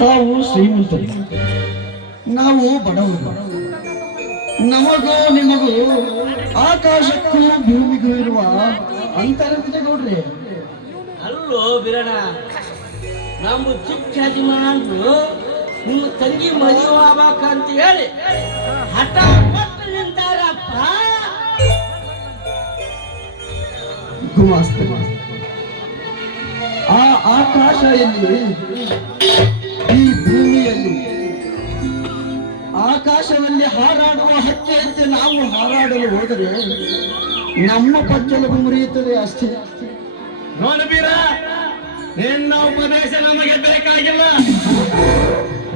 ತಾವು ಶ್ರೀಮಂತರು, ನಾವು ಬಡವರು. ನಮಗೂ ನಿಮಗೂ ಆಕಾಶಕ್ಕೂ ಭೂಮಿಗೂ ಇರುವ ಅಂತರವಿದೆ ನೋಡ್ರಿ. ಅಲ್ಲೋ ಬಿರಣ, ನಮ್ಮ ಚಿಕ್ಕ ಯಜಮಾನ್ರು ನಿಮ್ಮ ತಂಗಿ ಮದುವೆ ಆಗ್ಬೇಕಂತ ಹೇಳಿ ಹಠ ಕೊಟ್ಟು ನಿಂತಾರಪ್ಪ. ಗುಮಾಸ್ತ, ಆ ಆಕಾಶ ಎಲ್ಲಿ, ಈ ಭೂಮಿಯಲ್ಲಿ. ಆಕಾಶದಲ್ಲಿ ಹಾರಾಡುವ ಹಕ್ಕಿಯಂತೆ ನಾವು ಹಾರಾಡಲು ಹೋದರೆ ನಮ್ಮ ಪಚ್ಚಲವು ಮುರಿಯುತ್ತದೆ ಅಷ್ಟೇ. ನೋಡಬೀರ, ನಿನ್ನ ಉಪದೇಶ ನಮಗೆ ಬೇಕಾಗಿಲ್ಲ.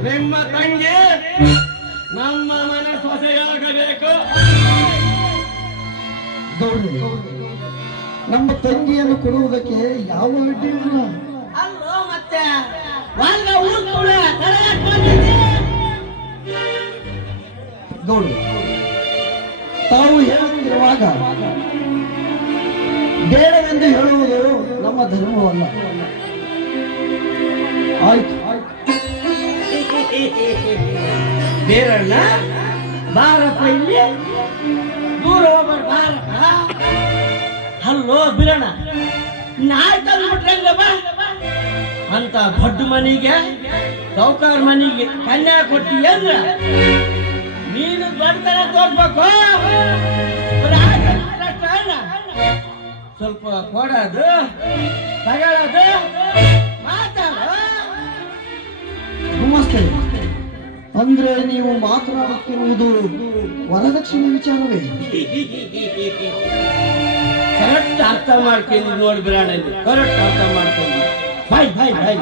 ನಿಮ್ಮ ತಂಗಿ ನಮ್ಮ ಮನೆ ಸೊಸೆಯಾಗಬೇಕು. ಗೌಡ್ರೆ, ನಮ್ಮ ತಂಗಿಯನ್ನು ಕೊಡುವುದಕ್ಕೆ ಯಾವ ಅಡ್ಡಿಯೂ ಇಲ್ಲ. ಅಲ್ಲೋ ಮತ್ತೆ ಒಂದ ಊರ್ ಕೂಡ ತಡೆಯಕ್ ಬಂದಿದೆ. ಗೌಡ್ರೆ, ತಾವು ಹೇಳುತ್ತಿರುವಾಗ ಬೇಡವೆಂದು ಹೇಳುವುದು ನಮ್ಮ ಧರ್ಮವಲ್ಲ. ಆಯ್ತು ಬೇರಣ್ಣ, ಬಾರಪ್ಪ ಇಲ್ಲಿ, ದೂರ ಹೋಗ್ಬಾರ್ದು ಬಾರಪ್ಪ. ಅಲ್ಲೋ ಬಿರಣ, ನಾಯ್ ತಂದ್ಬಿಟ್ರಂಗ ಬಾ ಅಂತ ದೊಡ್ಡ ಮನಿಗೆ ಸೌಕಾರ ಮನಿಗೆ ಕನ್ಯಾ ಕೊಟ್ಟಿ ಅಂದ್ರ ನೀನು ದೊಡ್ಡತನ ತೋರ್ಬೇಕು. ಸ್ವಲ್ಪ ಕೊಡೋದು ತಗೊಳ್ಳೋದು ಮಾತಾಡೋ. ನಮಸ್ತೆ. ಅಂದ್ರೆ ನೀವು ಮಾತನಾಡುತ್ತಿರುವುದು ವರದಕ್ಷಿಣೆ ವಿಚಾರವೇ? ಕರೆಕ್ಟ್ ಅರ್ಥ ಮಾಡ್ಕೊಂಡು ನೋಡ್ಬಿರೋಣ, ಕರೆಕ್ಟ್ ಅರ್ಥ ಮಾಡ್ಕೊಂಡು ಬಾಯ್ ಬಾಯ್ ಬಾಯ್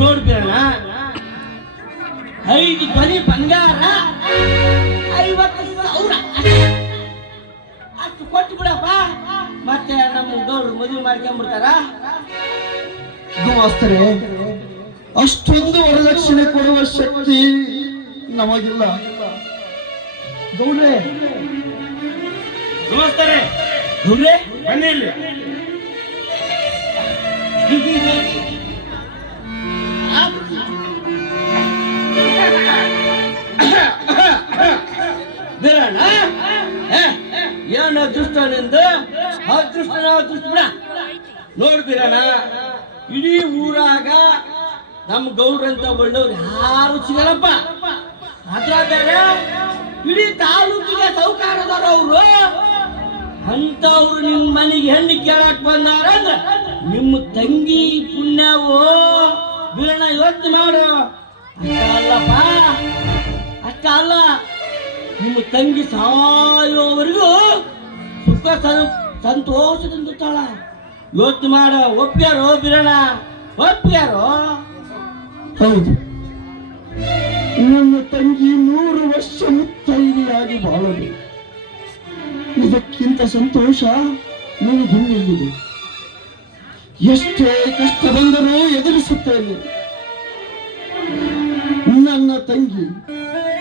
ನೋಡ್ಬಿರೋಣ. 5 ತೊಲಿ ಬಂಗಾರ, 50,000 ಅಷ್ಟು ಕೊಟ್ಟು ಬಿಡಪ್ಪ. ಮತ್ತೆ ನಮ್ಮ ಗೌಡ್ರು ಮದುವೆ ಮಾಡ್ಕೊಂಡ್ಬಿಡ್ತಾರ. ಗುಮಾಸ್ತರೇ, ಅಷ್ಟೊಂದು ವರದಕ್ಷಿಣೆ ಕೊಡುವ ಶಕ್ತಿ ನಮಗಿಲ್ಲ. ಗೌಡ್ರೆ, ನಮಸ್ತಾರೆ, ಗೌಡ್ರೆ ಬನ್ನಿ ಇಲ್ಲಿ. ಬಿಡೋಣ. ಏನ ಅದೃಷ್ಟ ನಿಂದು, ಅದೃಷ್ಟನ ಅದೃಷ್ಟ ಬಿಡ. ನೋಡ್ಬಿರೋಣ, ಇಡೀ ಊರಾಗ ನಮ್ಮ ಗೌಡ್ರಂತ ಒಳ್ಳೆಯವ್ರು ಯಾರು ಸಿಗಲ್ಲಪ್ಪ. ಅದ್ರ ಬೇರೆ ಇಡೀ ತಾಲೂಕಿಗೆ ಸೌಕಾರದಾರ ಅವರು. ಅಂತವ್ರು ನಿಮ್ಮ ಮನೆಗೆ ಹೆಣ್ಣು ಕೇಳಕ್ ಬಂದಾರ ಅಂದ್ರ ನಿಮ್ಮ ತಂಗಿ ಪುಣ್ಯವು ಬಿರಣ ಯೋಚನೆ ಮಾಡು. ಅಷ್ಟಲ್ಲಪ್ಪ, ಅಷ್ಟ ಅಲ್ಲ, ನಿಮ್ಮ ತಂಗಿ ಸಾಯೋವರೆಗೂ ಸುಖ ಸಂತೋಷದಿಂದ ತಾಳ. ಯೋಚನೆ ಮಾಡ. ಒಪ್ಪ್ಯಾರೋ ಬಿರಣ, ಒಪ್ಪ್ಯಾರೋ? ಹೌದು, ನನ್ನ ತಂಗಿ 100 ವರ್ಷ ಮುತ್ತೈದೆಯಾಗಿ ಬಾಳಬೇಕು. ಇದಕ್ಕಿಂತ ಸಂತೋಷ ನನಗಿನ್ನೆಲ್ಲಿದೆ? ಎಷ್ಟೇ ಕಷ್ಟ ಬಂದರೂ ಎದುರಿಸುತ್ತೇನೆ. ನನ್ನ ತಂಗಿ,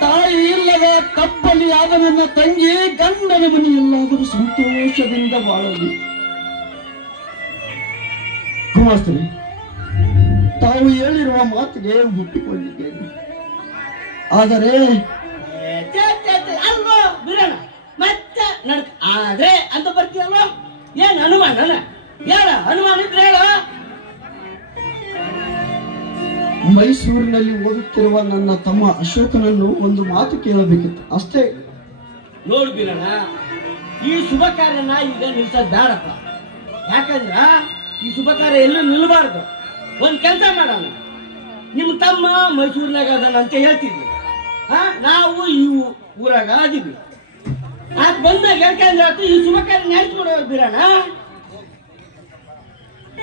ತಾಯಿ ಇಲ್ಲದ ಕಪ್ಪಲಿಯಾದ ನನ್ನ ತಂಗಿ ಗಂಡನ ಮನೆಯಲ್ಲಾದರೂ ಸಂತೋಷದಿಂದ ಬಾಳಲಿ. ಗುಮಾಸ್ತರೇ, ತಾವು ಹೇಳಿರುವ ಮಾತಿಗೆ ಹುಟ್ಟಿಕೊಂಡಿದ್ದೇನೆ. ಆದರೆ ಅಲ್ವೋ ಬಿಡೋಣ, ಮತ್ತೆ ನಡ್ಕ ಆದ್ರೆ ಅಂತ ಬರ್ತೀಯಲ್ವ? ಏನ್ ಅನುಮಾನ? ಹೇಳ, ಅನುಮಾನ ಇದ್ರೆ ಹೇಳ. ಮೈಸೂರಿನಲ್ಲಿ ಓದುತ್ತಿರುವ ನನ್ನ ತಮ್ಮ ಅಶೋಕನನ್ನು ಒಂದು ಮಾತು ಕೇಳಬೇಕಿತ್ತು ಅಷ್ಟೇ. ನೋಡು ಬಿಡೋಣ, ಈ ಶುಭ ಕಾರ್ಯನ ಈಗ ನಿಲ್ಸೋದ್ ಬೇಡಪ್ಪ. ಯಾಕಂದ್ರ ಈ ಶುಭ ಕಾರ್ಯ ಎಲ್ಲೂ ನಿಲ್ಬಾರ್ದು. ಒಂದ್ ಕೆಲಸ ಮಾಡೋಣ, ನಿಮ್ಮ ತಮ್ಮ ಮೈಸೂರಿನಾಗ ಅದಾನ ಅಂತ ಹೇಳ್ತಿದ್ವಿ. ನಾವು ಈ ಊರಾಗ ಅದೀವಿ. ಬಂದಾಗ ಯಾಕಂದ್ರೆ ಈ ಶುಭ ಕಾರ್ಯ ನಡೆಸ್ಕೊಡೋ ಬಿಡೋಣ.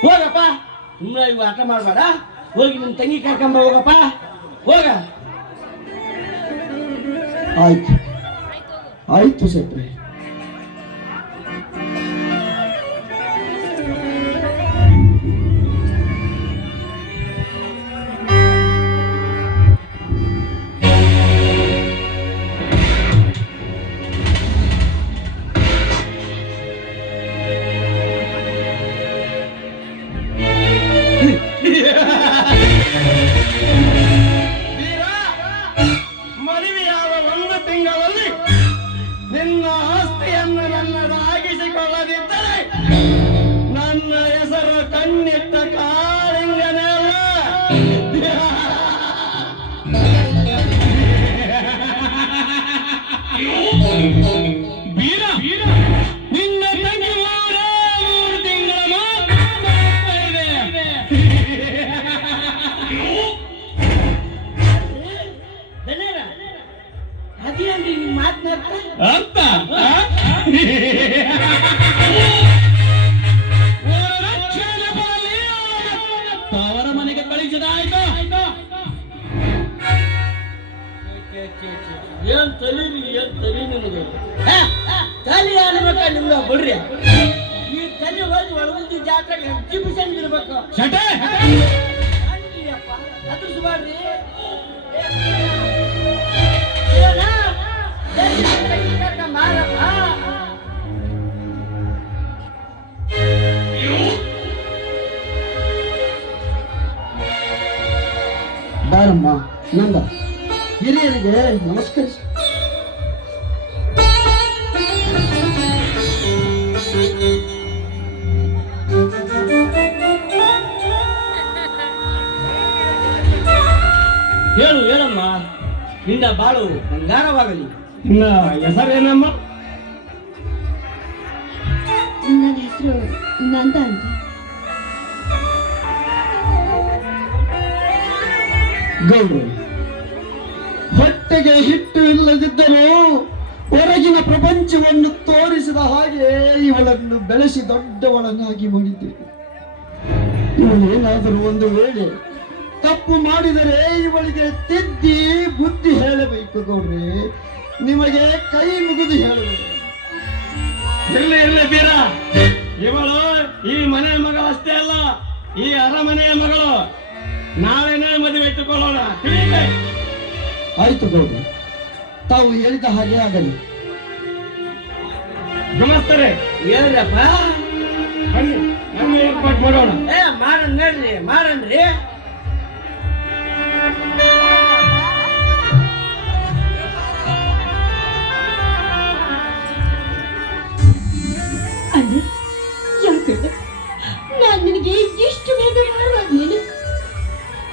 ಹೋಗಪ್ಪ, ಸುಮ್ಮನೆ ಇವು ಆಟ ಮಾಡಬೇಡ. ಹೋಗಿ ನಿಮ್ಮ ತಂಗಿ ಕರ್ಕೊಂಬ, ಹೋಗಪ್ಪ, ಹೋಗ. ಆಯ್ತು ಆಯ್ತು ಸೆಟ್ರೆ. ವೀರ, ಮದುವೆಯಾದ 1 ತಿಂಗಳಲ್ಲಿ ನಿನ್ನ ಆಸ್ತಿಯನ್ನು ನನ್ನದಾಗಿಸಿಕೊಳ್ಳದಿದ್ದರೆ ನನ್ನ ಹೆಸರು ಕಣ್ಣಿಟ್ಟ ಕಾಳಿಂಗನೇ ಅಲ್ಲ. ವೀರ, ನಿನ್ನ ತಂಗಿ 3 ತಿಂಗಳ ಮಾತ್ರ ಇದೆ. ದನೇರ, ಅದೇನ್ರಿ ನೀವು ಮಾತನಾಡ್ತಾ ಅಂತ ಅವರ ಮನೆಗೆ ಕಳಿಸಿದಾಯ್ತು. ಏನ್ ತಲೀರಿ, ಏನ್ ತಲಿ ನಿಮಗೆ ತಲಿ ಅನ್ಬೇಕ ನಿಮ್ಗೆ ಬಿಡ್ರಿ. ಈ ತಲೆ ಹೋಗಿ ಒಳಗೊಂದು ಜಾತ್ರೆಗೆ ಎಕ್ಸಿಬಿಷನ್ ಇರ್ಬೇಕು. ಶಟೆ ಅಪ್ಪ ಅದ್ರಿಸ್ಬಾರ್ರಿ. ಮಾರಪ್ಪ ಬಾರಮ್ಮ ನಂದ ಹಿರಿಯರಿಗೆ ನಮಸ್ಕರಿಸಿ. ಹೇಳು ಹೇಳಮ್ಮ, ನಿನ್ನ ಬಾಳು ಬಂಗಾರವಾಗಲಿ. ನಿನ್ನ ಹೆಸರೇನಮ್ಮ? ನನ್ನ ಹೆಸರು ನಂದ ಅಂತ. ಗೌಡ್ರು, ಹೊಟ್ಟೆಗೆ ಹಿಟ್ಟು ಇಲ್ಲದಿದ್ದರೂ ಹೊರಗಿನ ಪ್ರಪಂಚವನ್ನು ತೋರಿಸಿದ ಹಾಗೆ ಇವಳನ್ನು ಬೆಳೆಸಿ ದೊಡ್ಡವಳನ್ನಾಗಿ ಮಾಡಿದ್ದೇವೆ. ಇವಳೇನಾದರೂ ಒಂದು ವೇಳೆ ತಪ್ಪು ಮಾಡಿದರೆ ಇವಳಿಗೆ ತಿದ್ದಿ ಬುದ್ಧಿ ಹೇಳಬೇಕು ಗೌಡ್ರೆ. ನಿಮಗೆ ಕೈ ಮುಗಿದು ಹೇಳಬೇಕು. ಇರ್ಲಿ ಬೀರ, ಇವಳು ಈ ಮನೆ ಮಗಳಷ್ಟೇ ಅಲ್ಲ, ಈ ಅರಮನೆಯ ಮಗಳು. ನಾಳೆನೇ ಮದುವೆ ಇಟ್ಟುಕೊಳ್ಳೋಣ, ತಿಳಿಯಿತೆ? ಆಯ್ತು ಗೌಡ್ರೆ, ತಾವು ಹೇಳಿದ ಹಾಗೆ ಆಗಲಿ. ಗಮನಿಸ್ತಾರೆ, ಹೇಳ್ರಪ್ಪ. ಬನ್ನಿ ನಮ್ಮ ಏರ್ಪಾಟ್ ಮಾಡೋಣ. ಮಾಡೋಣ ನಡ್ರಿ, ಮಾಡಣ್ರಿ.